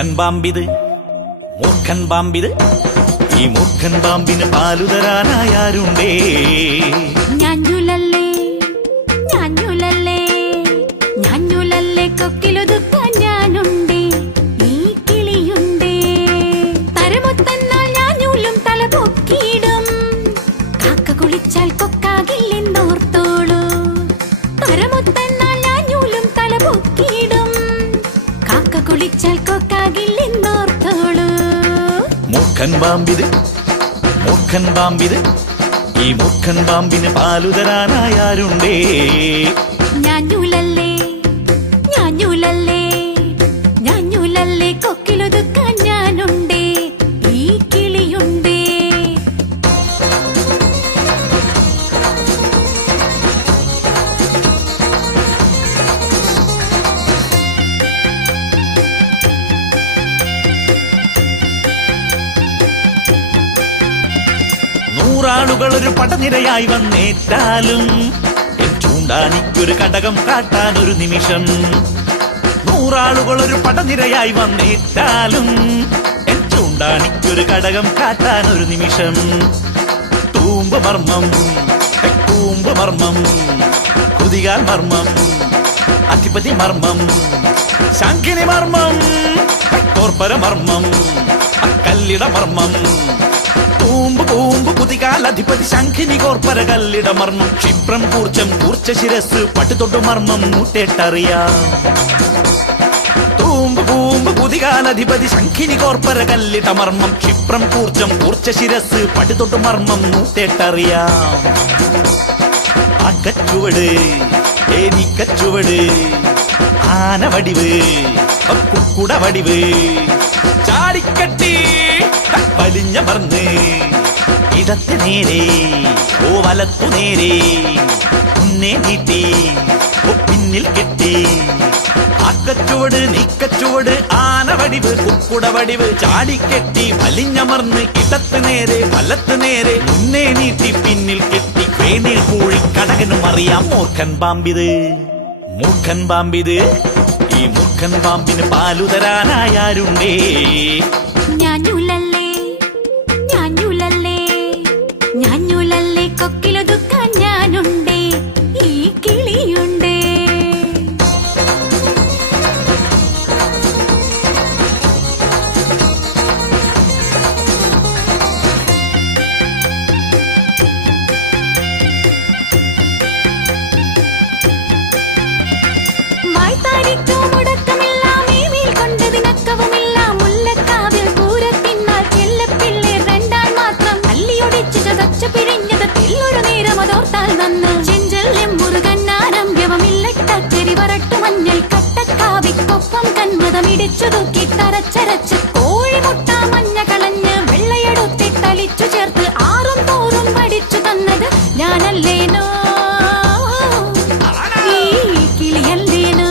മൂർഖൻ പാമ്പിത് ഈ മൂർഖൻ പാമ്പിന് പാലു തരാനായാരുണ്ടേ? ഞാഞ്ഞുലല്ലേ കൊക്കിലൊതുക്കാൻ ഞാനുണ്ടേ, ഈ കിളിയുണ്ടേ. തരമൊത്തന്നാൽ ഞാഞ്ഞൂലും തല പൊക്കിയിടും, കാക്ക കുളിച്ചാൽ കൊക്കാകില്ലെന്നോർത്തോളൂ. തരമൊത്തന്നാൽ ഞാഞ്ഞൂലും തല പൊക്കിയിടും, കാക്ക കുളിച്ചാൽ കൊക്കാകില്ലെന്നോർത്തോളൂ. മൂർഖൻ പാമ്പിത് ഈ മൂർഖൻ പാമ്പിന് പാലു തരാനായാരുണ്ടേ? ഞാഞ്ഞൂലല്ലേ കൊക്കിലൊതുക്കാൻ ഞാനുണ്ടേ, ഈ കിളിയുണ്ടേ. നൂറാളുകൾ ഒരു പടനിരയായി വന്നേറ്റാലും ചൂണ്ടാനിക്കൊരു കടകം കാട്ടാൻ ഒരു നിമിഷം. നൂറാളുകൾ ഒരു പടനിരയായി വന്നേറ്റാലും ചൂണ്ടാനിക്കൊരു കടകം കാട്ടാൻ ഒരു നിമിഷം. തൂമ്പ് മർമ്മം, കൂമ്പ് മർമ്മം, കുതികാൽ മർമ്മം, അധിപതി മർമ്മം, ശംഖിനി മർമ്മം, കോർപ്പര മർമ്മം, കല്ലിട മർമ്മം. കൂമ്പ് കുതികാൽ അധിപതി ശംഖിനി കോർപ്പര കല്ലിട മർമ്മം. ക്ഷിപ്രം കൂർച്ചം കൂർച്ച ശിരസ് പട്ടുതൊട്ടു മർമ്മം നൂറ്റേട്ടറിയാം. കൂമ്പ് കുതികാലധിപതി ശംഖിനി കോർപ്പര കല്ലിട മർമ്മം. ക്ഷിപ്രം കൂർച്ചം കൂർച്ച ശിരസ് പട്ടുതൊട്ടു മർമ്മം നൂറ്റേട്ടറിയാം. ആക്കച്ചുവട് ഏനിക്കച്ചുവട് ആനവടിവ് കുക്കുട വടിവ് ചാടിക്കട്ടി വലിഞ്ഞമർന്ന് ഇടത്ത് നേരെ ഓ വലത്തു നേരെ മുന്നേ നീട്ടി പിന്നിൽ കെട്ടി. ആക്കച്ചുവട് നീക്കച്ചുവട് ആനവടിവ് കുക്കുട വടിവ് ചാടിക്കെട്ടി വലിഞ്ഞമർന്ന് ഇടത്ത് നേരെ വലത്ത് നേരെ മുന്നേ നീട്ടി പിന്നിൽ കെട്ടി. വേണിൽ കൂഴി കടകനും അറിയാം മൂർഖൻ പാമ്പിത് ഈ മൂർഖൻ പാമ്പിന് പാലു തരാനായാരുണ്ടേ? ഞാഞ്ഞൂലല്ലേ കൊക്കിലൊതുക്കാൻ ഞാനുണ്ടേ, ഈ കിളിയുണ്ടേ. വായ്ത്താരിക്കോ മുടക്കമില്ല, മേമേൽ കൊണ്ടതിനക്കവുമില്ല. മുല്ലക്കാവിൽ പൂരത്തിന്നാൽ ചെല്ലപ്പിള്ളേ രണ്ടാൾ മാത്രം അല്ലിയൊടിച്ചു ചതച്ചു പിഴിഞ്ഞത് തെല്ലൊരു നേരം അതോർത്താൽ നന്ന്. ചെഞ്ചല്യം മുറുകന്നാരംഭ്യവമില്ലട്ടച്ചെരി വരട്ടു മഞ്ഞൾ കട്ടക്കാവിക്കൊപ്പം കന്മതമിടിച്ചു തൂക്കി തരച്ചരച്ച് കോഴിമുട്ട മഞ്ഞ കളഞ്ഞ് വെള്ളയെടുത്തിട്ടലിച്ചു ചേർത്ത് ആറും തോറും പഠിച്ചു തന്നത് ഞാനല്ലേനോ, ഈ കിളിയല്ലേനോ,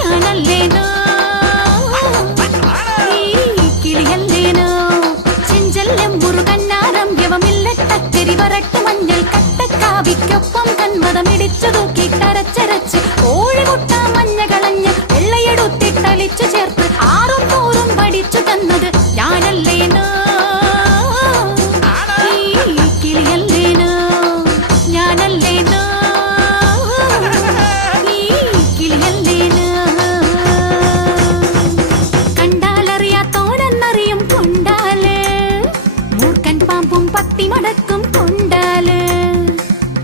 ഞാനല്ലേനോ, ഈ കിളിയല്ലേനോ. ചെഞ്ചല്യം മുറുകന്നാരംഭ്യവമില്ലട്ടച്ചെരി വരട്ടു മഞ്ഞൾ കട്ടക്കാവിക്കൊപ്പം കന്മതമിടിച്ചു തൂക്കി തരച്ചരച്ച് കോഴിമുട്ട മഞ്ഞ കളഞ്ഞ് വെള്ളയെടുത്തിട്ടലിച്ചു ചേർത്ത് ആറും തോറും പഠിച്ചു തന്നത് ഞാനല്ലേനോ, ഈ കിളിയല്ലേനോ, ഞാനല്ലേനോ, ഈ കിളിയല്ലേനോ. കണ്ടാലറിയാത്തോനെന്നറിയും കൊണ്ടാല്, മൂർഖൻ പാമ്പും പത്തിമടക്കും കൊണ്ടാല്.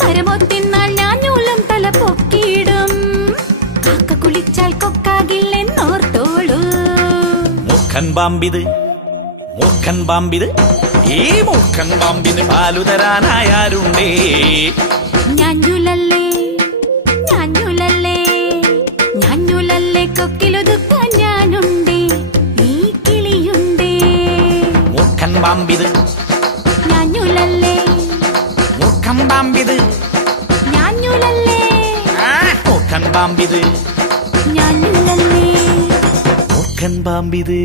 തരമൊത്തിന്നാൽ ഞാഞ്ഞൂലും തല പൊക്കിയിടും, കാക്ക കുളിച്ചാൽ കൊക്കാകില്ലെന്നോർത്തോളൂ. മൂർഖൻ പാമ്പിത് ഈ മൂർഖൻ പാമ്പിന് പാലു തരാനായാരുണ്ടേ? ഞാഞ്ഞൂലല്ലേ കൊക്കിലൊതുക്കാൻ ഞാനുണ്ടേ, ഈ കിളിയുണ്ടേ. മൂർഖൻ പാമ്പിത് ഞാഞ്ഞൂലല്ലേ മൂർഖൻ പാമ്പിത് മൂർഖൻ പാമ്പിത് ഞാഞ്ഞൂലല്ലേ. മൂർഖൻ പാമ്പിത്.